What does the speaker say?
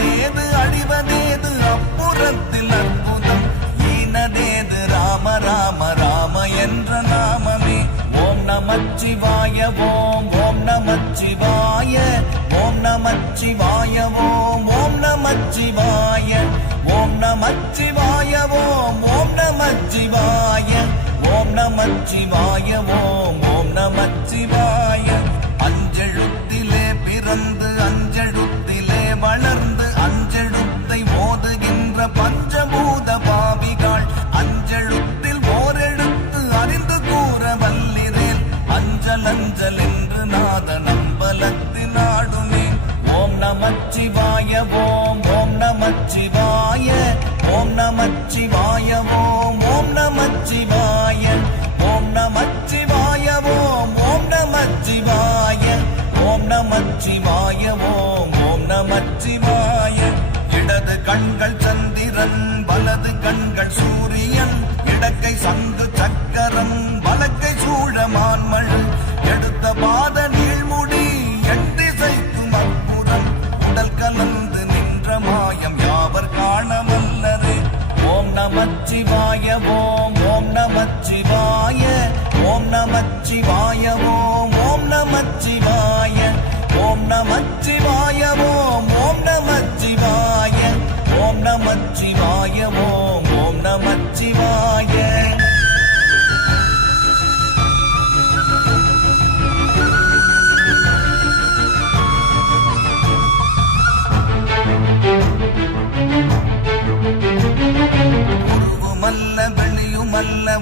ஆவதேது அழிவதேது அப்புறத்தில் அற்புதம். ஈனதேது ராம ராம ராம என்ற நாமமே. ஓம் நமச்சிவாய ஓம் ஓம் நமச்சிவாய ஓம் நமச்சிவாய ஓம் ஓம் நமச்சிவாய. ஓம் நமச்சிவாய ஓம் ஓம் நமச்சிவாய. ஓம் நமச்சிவாய ஓம் ஓம் நமச்சிவாய. அஞ்சல் என்று நாத நம்பலத்தின் ஆடுமே ஓம் நமச்சிவாய ஓம் ஓம் நமச்சிவாய ஓம் நமச்சிவாய ஓம் ஓம் நமச்சிவாய ஓம் நமச்சிவாய ஓம் ஓம் நமச்சிவாய ஓம் நமச்சிவாய. நமச்சிவாய அல்ல வெளியுமல்ல